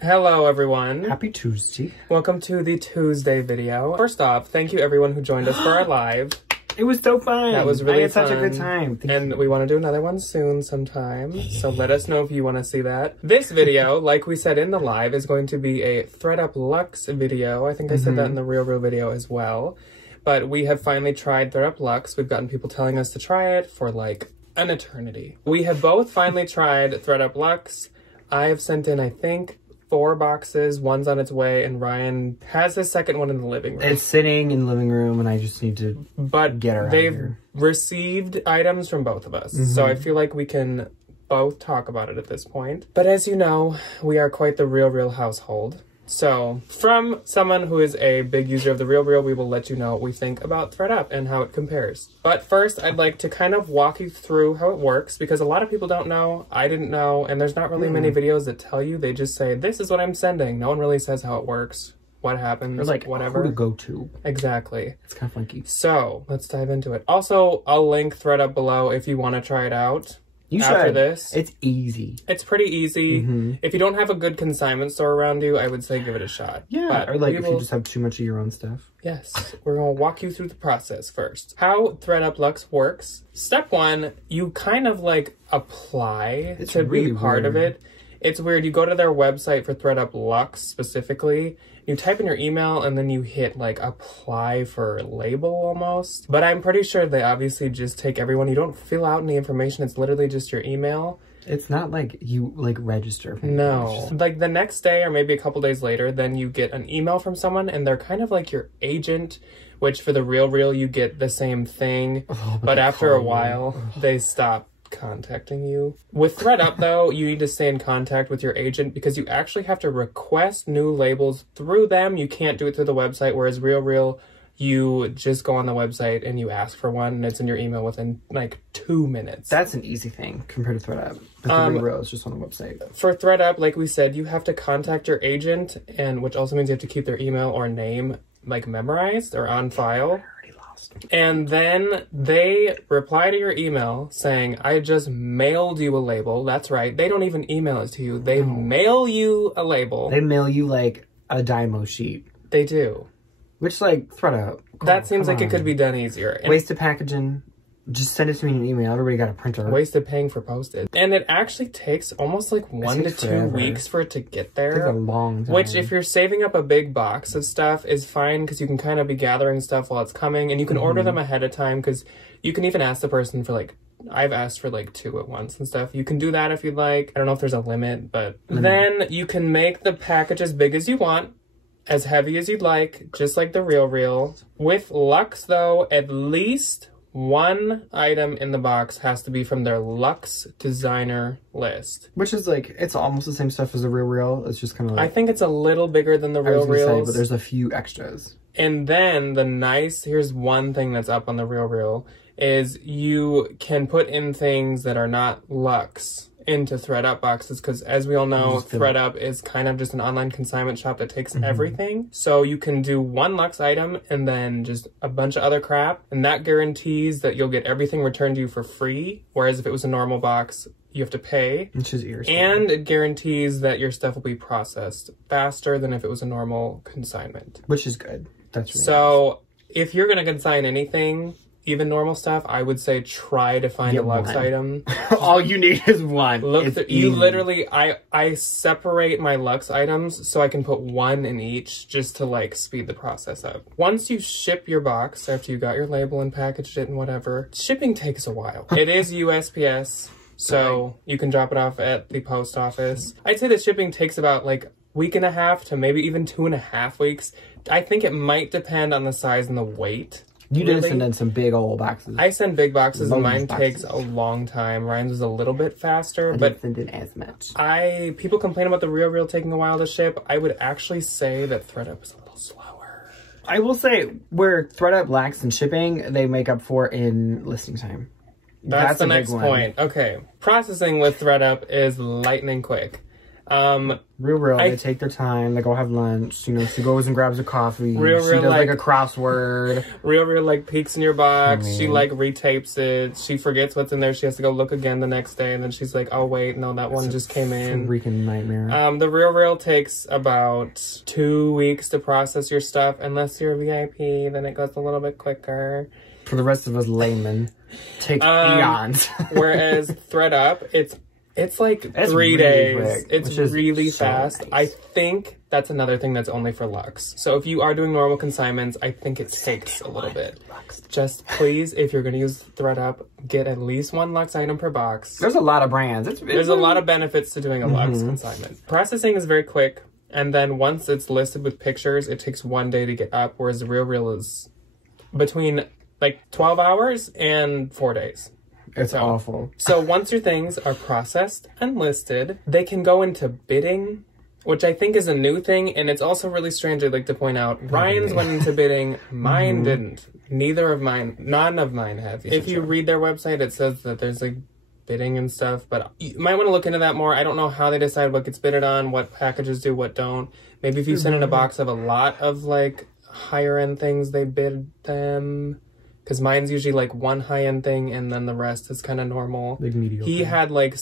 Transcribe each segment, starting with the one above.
Hello everyone. Happy Tuesday. Welcome to the Tuesday video. First off, thank you everyone who joined us for our live. It was so fun. That was really fun. I had such a good time. Thank you. We want to do another one soon sometime. So let us know if you want to see that. This video, like we said in the live, is going to be a ThredUp Lux video. I think I said that in the Real video as well. But we have finally tried ThredUp Lux. We've gotten people telling us to try it for like an eternity. We have both finally tried ThredUp Lux. I have sent in, I think, 4 boxes. One's on its way, and Ryan has his second one in the living room. It's sitting in the living room, and I just need to get her out of here. They've received items from both of us, so I feel like we can both talk about it at this point. But as you know, we are quite the Real household. So, from someone who is a big user of the Real, we will let you know what we think about ThredUp and how it compares. But first, I'd like to kind of walk you through how it works, because a lot of people don't know, I didn't know, and there's not really many videos that tell you. They just say, this is what I'm sending. No one really says how it works, what happens, or like whatever. Who to go to. Exactly. It's kind of funky. So, let's dive into it. Also, I'll link ThredUp below if you want to try it out. You after should. This. It's easy. It's pretty easy. If you don't have a good consignment store around you, I would say give it a shot. Yeah, but or like if you just have too much of your own stuff. Yes, we're going to walk you through the process first. How ThredUp Lux works. Step 1, you kind of like apply to be part of it. It's weird. You go to their website for ThredUp Lux specifically. You type in your email and then you hit like apply for label almost. But I'm pretty sure they obviously just take everyone. You don't fill out any information. It's literally just your email. It's not like you like register. No. Like the next day or maybe a couple days later, then you get an email from someone and they're kind of like your agent, which for the Real you get the same thing. But after a while, they stop contacting you. With ThredUp though, you need to stay in contact with your agent because you actually have to request new labels through them. You can't do it through the website, whereas Real you just go on the website and you ask for one and it's in your email within like 2 minutes. That's an easy thing compared to ThredUp. But the Real is just on the website. For ThredUp, like we said, you have to contact your agent, and which also means you have to keep their email or name like memorized or on file. And then they reply to your email saying, I just mailed you a label. That's right. They don't even email it to you. They mail you a label. They mail you like a Dymo sheet. They do. Which like ThredUp. That seems like it could be done easier. And wasted packaging. Just send it to me in an email. Everybody got a printer. Wasted paying for postage. And it actually takes almost like 1 to 2 weeks for it to get there. It takes a long time. Which if you're saving up a big box of stuff is fine because you can kind of be gathering stuff while it's coming. And you can order them ahead of time because you can even ask the person for like, I've asked for like 2 at once and stuff. You can do that if you'd like. I don't know if there's a limit, but then you can make the package as big as you want, as heavy as you'd like, just like the Real. With Lux though, at least 1 item in the box has to be from their Lux designer list. Which is like, it's almost the same stuff as the Real. It's just kind of like... I think it's a little bigger than the Real. But there's a few extras. And then here's one thing that's up on the Real, is you can put in things that are not Lux into ThredUp boxes, because as we all know, ThredUp is kind of just an online consignment shop that takes everything. So you can do 1 Lux item and then just a bunch of other crap, and that guarantees that you'll get everything returned to you for free, whereas if it was a normal box, you have to pay. Which is irritating. And it guarantees that your stuff will be processed faster than if it was a normal consignment. Which is good. That's really nice. If you're going to consign anything, even normal stuff, I would say try to find a Lux item. All you need is 1. You literally, I separate my Lux items so I can put 1 in each just to like speed the process up. Once you ship your box, after you got your label and packaged it and whatever, shipping takes a while. It is USPS, so you can drop it off at the post office. I'd say the shipping takes about like 1.5 to maybe even 2.5 weeks. I think it might depend on the size and the weight. You did send in some big old boxes. I send big boxes and mine takes a long time. Ryan's was a little bit faster, but didn't send in as much. People complain about the Real taking a while to ship. I would actually say that ThredUp is a little slower. I will say where ThredUp lacks in shipping, they make up for in listing time. That's the next point. Okay. Processing with ThredUp is lightning quick. Real, they take their time. They go have lunch. You know, she goes and grabs a coffee. She does like a crossword. Real like peeks in your box. She like retapes it. She forgets what's in there. She has to go look again the next day, and then she's like, "Oh wait, no, that one just came in." Freaking nightmare. The Real takes about 2 weeks to process your stuff, unless you're a VIP. Then it goes a little bit quicker. For the rest of us laymen, take eons. Whereas ThredUp, it's like 3 days. Quick, it's really fast. Nice. I think that's another thing that's only for Lux. So if you are doing normal consignments, I think it takes a little bit. Just please, if you're going to use ThredUp, get at least 1 Lux item per box. There's a lot of brands. There's a lot of benefits to doing a Lux consignment. Processing is very quick. And then once it's listed with pictures, it takes 1 day to get up. Whereas the Real is between like 12 hours and 4 days. It's awful. So once your things are processed and listed, they can go into bidding, which I think is a new thing. And it's also really strange, I'd like to point out. Ryan's went into bidding. Mine didn't. None of mine have. If you read their website, it says that there's like bidding and stuff. But you might want to look into that more. I don't know how they decide what gets bidded on, what packages do, what don't. Maybe if you send in a box of a lot of like higher end things, they bid them. Because mine's usually like 1 high-end thing and then the rest is kind of normal. Like mediocre. He had like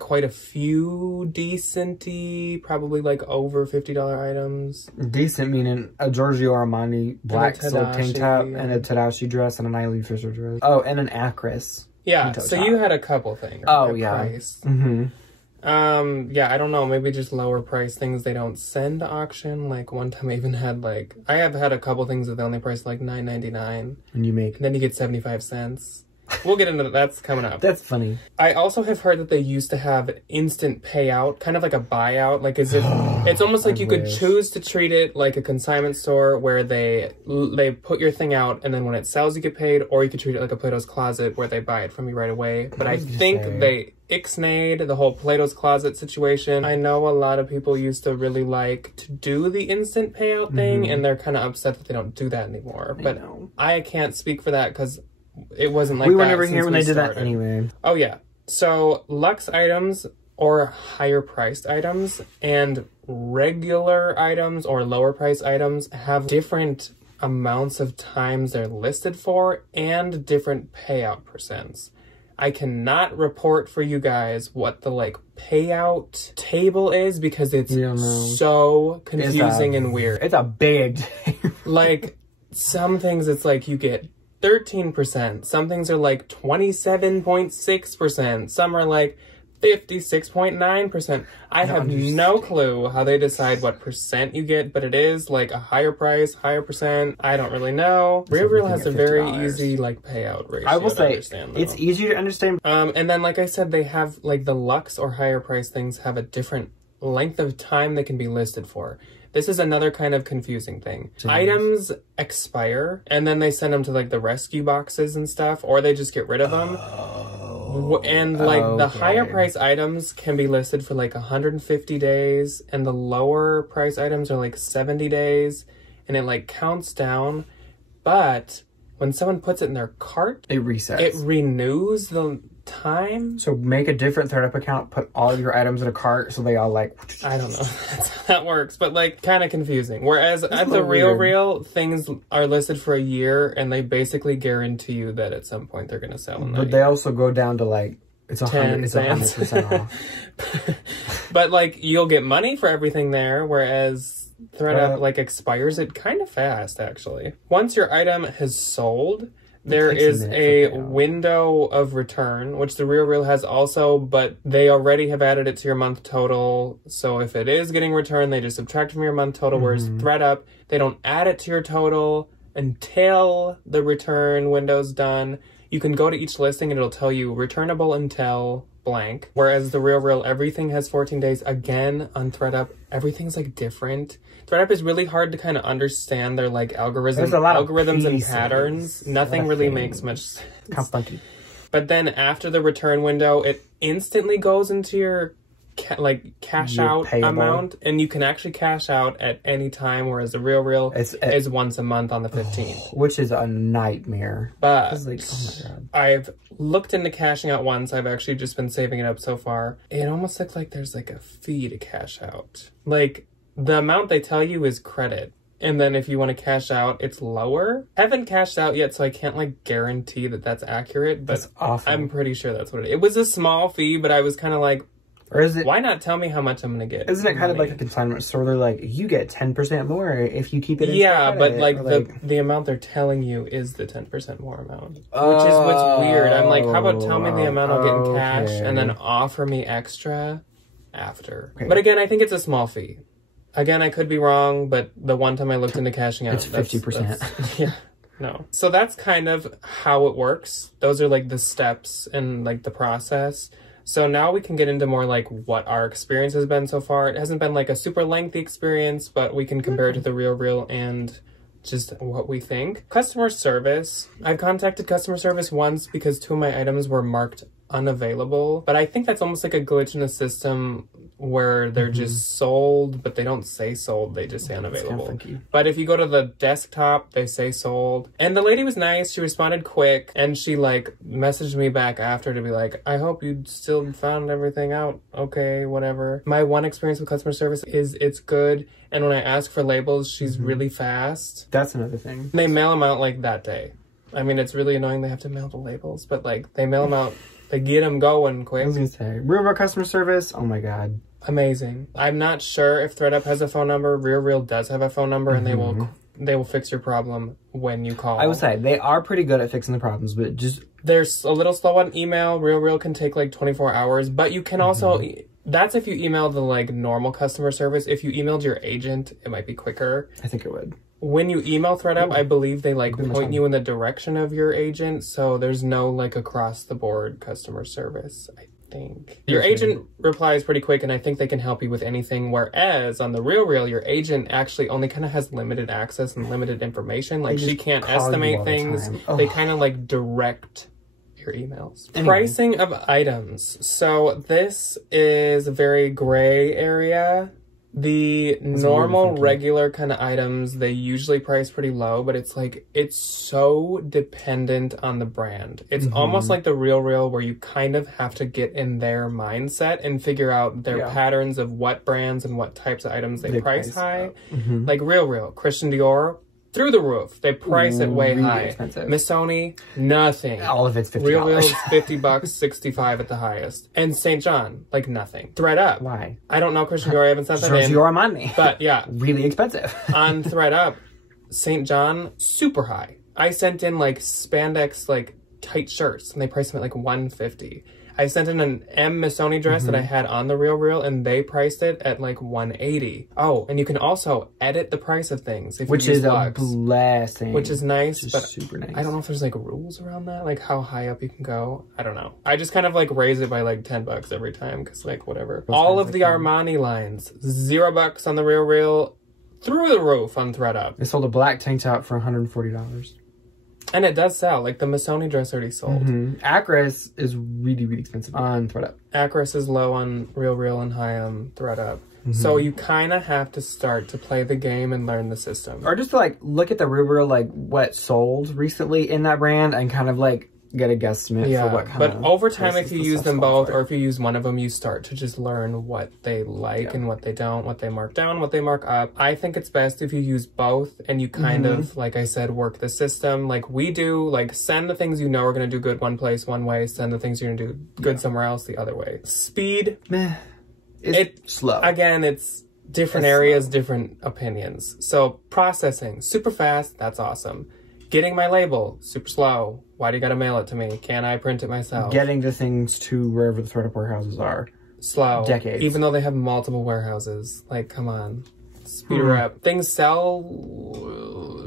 quite a few decent-y, probably like over $50 items. Decent meaning a Giorgio Armani black silk tank top and a Tadashi dress and an Eileen Fisher dress. Oh, and an Acris. Yeah, so you had a couple things. Oh, yeah. Price. Yeah, I don't know, maybe just lower price things they don't send to auction. Like one time I even had I have had a couple things that they only price like $9.99. And you make... And then you get 75 cents. We'll get into that. That's coming up. That's funny. I also have heard that they used to have instant payout, kind of like a buyout, like as if it's almost like you could choose to treat it like a consignment store where they put your thing out and then when it sells you get paid, or you could treat it like a Plato's Closet where they buy it from you right away. But I think they ixnayed the whole Plato's Closet situation. I know a lot of people used to really like to do the instant payout thing and they're kind of upset that they don't do that anymore. But I can't speak for that because it wasn't like that. We were never here when they did that anyway. Oh, yeah. So, Lux items or higher priced items and regular items or lower priced items have different amounts of times they're listed for and different payout percents. I cannot report for you guys what the payout table is because it's so confusing and weird. It's a big some things it's you get 13%. Some things are 27.6%. Some are 56.9%. I have no clue how they decide what percent you get, but it is a higher price, higher percent. I don't really know. Real has a very easy payout ratio. I will say understand, it's easier to understand. And then like I said, they have the Lux or higher price things have a different length of time they can be listed for. This is another kind of confusing thing. Items expire, and then they send them to the rescue boxes and stuff, or they just get rid of them. And the higher price items can be listed for 150 days, and the lower price items are 70 days, and it counts down. But when someone puts it in their cart, it resets. It renews the time. So make a different ThredUp account, put all your items in a cart so they all I don't know that's how that works, but kind of confusing. Whereas at the Real things are listed for a year and they basically guarantee you that at some point they're going to sell in that But they also go down to it's 100% off. But you'll get money for everything there, whereas ThredUp expires it kind of fast actually. Once your item has sold, there is a window of return, which the Real has also, but they already have added it to your month total. So if it is getting returned, they just subtract from your month total, whereas ThredUp, they don't add it to your total until the return window's done. You can go to each listing and it'll tell you returnable until blank. Whereas the Real, everything has 14 days. Again, on ThredUp, everything's different. ThredUp is really hard to kind of understand their algorithms and patterns. Nothing really makes much sense. How funky. But then after the return window, it instantly goes into your cash out amount, and you can actually cash out at any time, whereas the RealReal is once a month on the 15th. Which is a nightmare. But like, oh my God. I've looked into cashing out once. I've actually just been saving it up so far. It almost looks like there's like a fee to cash out. Like, the amount they tell you is credit. And then if you want to cash out, it's lower. I haven't cashed out yet, so I can't like guarantee that that's accurate, but that's awful. I'm pretty sure that's what it is. It was a small fee, but I was kind of like, or is it, why not tell me how much I'm going to get? Isn't it kind of like a consignment store? They're like, you get 10% more if you keep it in credit, but like the amount they're telling you is the 10% more amount. Which is what's weird. I'm like, how about tell me the amount I'll get in cash and then offer me extra after. Okay. But again, I think it's a small fee. Again, I could be wrong, but the one time I looked into cashing out, it's 50%. Yeah, no. So that's kind of how it works. Those are like the steps and like the process. So now we can get into more like what our experience has been so far. It hasn't been like a super lengthy experience, but we can compare it to the RealReal and just what we think. Customer service. I've contacted customer service once because 2 of my items were marked unavailable, but I think that's almost like a glitch in the system where they're just sold, but they don't say sold, they just say unavailable. But if you go to the desktop, they say sold. And the lady was nice, she responded quick, and she like messaged me back after to be like, I hope you still found everything out, okay, whatever. My one experience with customer service is it's good, and when I ask for labels, she's really fast. That's another thing. They mail them out like that day. I mean, it's really annoying they have to mail the labels, but like they mail them out, they get them going quick. I was gonna say, RealReal customer service, oh my God. Amazing. I'm not sure if ThredUp has a phone number. RealReal does have a phone number, and they will fix your problem when you call. I would say they are pretty good at fixing the problems, but just they're a little slow on email. RealReal can take like 24 hours, but you can also. That's if you email the like normal customer service. If you emailed your agent, it might be quicker. I think it would. When you email ThredUp, I believe they like point you in the direction of your agent, so there's no like across the board customer service. I think your agent replies pretty quick, and I think they can help you with anything. Whereas on the RealReal, your agent actually only kind of has limited access and limited information. Like she can't estimate things. They kind of like direct your emails. Anyway. Pricing of items. So this is a very gray area. The normal, regular kind of items, they usually price pretty low, but it's like, it's so dependent on the brand. It's almost like the RealReal where you kind of have to get in their mindset and figure out their patterns of what brands and what types of items they price high. Like RealReal, Christian Dior, through the roof. They price it way high. Expensive. Missoni, nothing. All of it's $50. RealReal is $50, 65 at the highest. And St. John, like nothing. ThredUp. Why? I don't know Christian Dior. I haven't sent that in. Giorgio Armani. But yeah. Really expensive. On ThredUp, St. John, super high. I sent in like spandex, like tight shirts, and they priced them at like $150. I sent in an M Missoni dress that I had on the RealReal, and they priced it at like $180. Oh, and you can also edit the price of things if which you use is Lux, a blessing. which is nice, but super nice. I don't know if there's like rules around that, like how high up you can go. I don't know. I just kind of like raise it by like $10 every time because like whatever. All of the Armani lines, $0 on the RealReal, through the roof on ThredUp. They sold a black tank top for $140. And it does sell. Like, the Missoni dress already sold. Acris is really, really expensive on ThredUp. Acris is low on RealReal and high on ThredUp. So you kind of have to start to play the game and learn the system. Or just to, like, look at the RealReal, like, what sold recently in that brand and kind of, like, get a guesstimate for what kind of... But over time, if you use them both, or if you use one of them, you start to just learn what they like and what they don't, what they mark down, what they mark up. I think it's best if you use both and you kind of, like I said, work the system like we do. Like, send the things you know are going to do good one place one way, send the things you're going to do good somewhere else the other way. Speed, it's slow. Again, it's different areas, different opinions. So processing, super fast, that's awesome. Getting my label, super slow. Why do you gotta mail it to me? Can't I print it myself? Getting the things to wherever the ThredUp warehouses are. Slow. Decades. Even though they have multiple warehouses. Like, come on. Speed her up. Things sell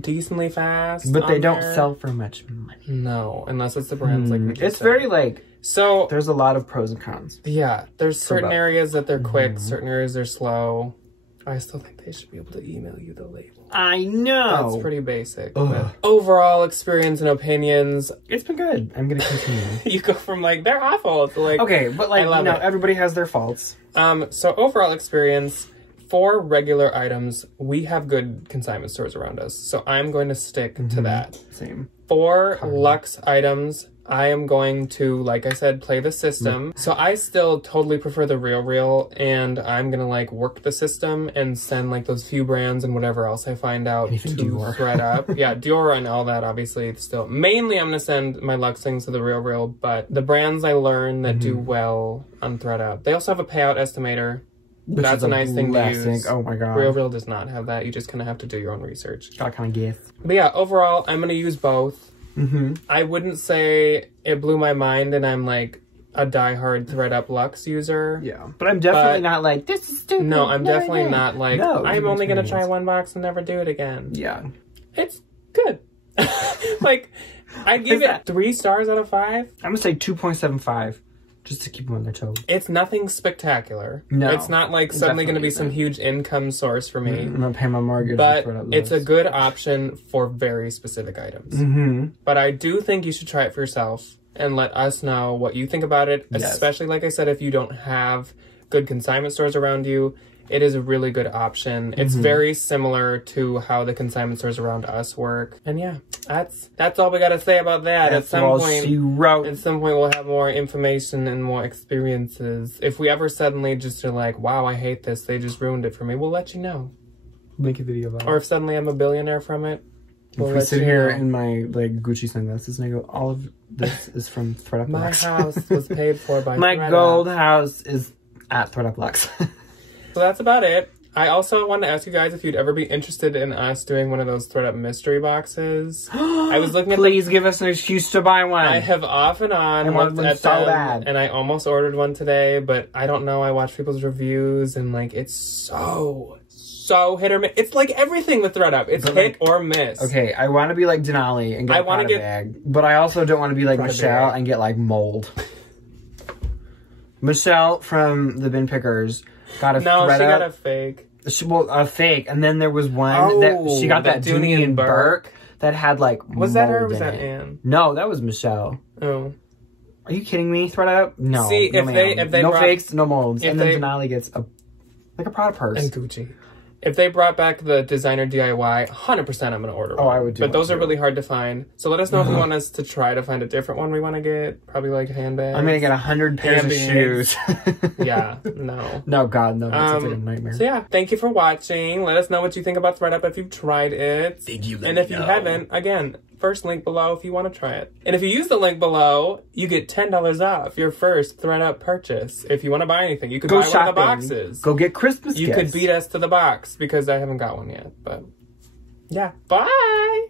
decently fast. But they don't sell for much money. No, unless it's the brands like we just It's said. very like... So... There's a lot of pros and cons. Yeah. There's certain areas that they're quick, certain areas they're slow. I still think they should be able to email you the label. I know. That's pretty basic. But overall experience and opinions. It's been good. I'm going to continue. You go from like, they're awful to like, okay, but like, you know, everybody has their faults. So overall experience, for regular items, we have good consignment stores around us. So I'm going to stick to that. Same. For Lux items, I am going to, like I said, play the system. So I still totally prefer the RealReal, and I'm gonna like work the system and send like those few brands and whatever else I find out to ThredUp. Yeah, Dior and all that, obviously. Still, mainly I'm gonna send my Lux things to the RealReal, but the brands I learn that do well on ThredUp, they also have a payout estimator. That's a nice thing to use. Oh my god. RealReal does not have that. You just kind of have to do your own research. Got kind of guess. But yeah, overall, I'm gonna use both. I wouldn't say it blew my mind and I'm like a diehard ThredUp Lux user. Yeah. But I'm definitely not like, this is stupid. No, I'm definitely not like, I'm only going to try one box and never do it again. Yeah. It's good. Like, I give it 3 stars out of 5. I'm going to say 2.75. Just to keep them on their toes. It's nothing spectacular. No. It's not like suddenly going to be some huge income source for me. I'm going to pay my mortgage. But it's a good option for very specific items. But I do think you should try it for yourself and let us know what you think about it. Yes. Especially, like I said, if you don't have good consignment stores around you. It is a really good option. It's very similar to how the consignment stores around us work. And yeah, that's all we got to say about that. At some point we'll have more information and more experiences. If we ever suddenly just are like, wow, I hate this, they just ruined it for me, we'll let you know. Make a video about it. Or if suddenly I'm a billionaire from it, we'll let you here in my like Gucci sunglasses and I go, all of this is from ThredUp Lux. My house was paid for by my ThredUp. gold house is at ThredUp Lux. So that's about it. I also wanted to ask you guys if you'd ever be interested in us doing one of those ThredUp mystery boxes. I was looking at Please give us an excuse to buy one. I have off and on looked at them, and I almost ordered one today, but I don't know. I watched people's reviews, and like it's so hit or miss. It's like everything with ThredUp. It's hit or miss. Okay, I want to be like Denali and get a Prada bag, but I also don't want to be like Michelle and get like mold. Michelle from the Bin Pickers got a ThredUp. She got a fake. A fake, and then there was one that she got that Dooney and Burke that had like was that her or was that Anne? No, that was Michelle. Oh. Are you kidding me? ThredUp? No. See, no, if they no brought, fakes, no molds. And then Denali gets a Prada purse. And Gucci. If they brought back the designer DIY, 100% I'm going to order one. Oh, I would do But those are really hard to find. So let us know if you want us to try to find a different one we want to get. Probably like handbags. I'm going to get 100 pairs of shoes. Yeah, no. No, God, no. That's like a nightmare. So yeah, thank you for watching. Let us know what you think about ThredUp if you've tried it. And if you haven't, again, first link below if you want to try it. And if you use the link below, you get $10 off your first ThredUp purchase. If you want to buy anything, you could buy one of the boxes. Go get Christmas gifts. You could beat us to the box because I haven't got one yet. But yeah, bye!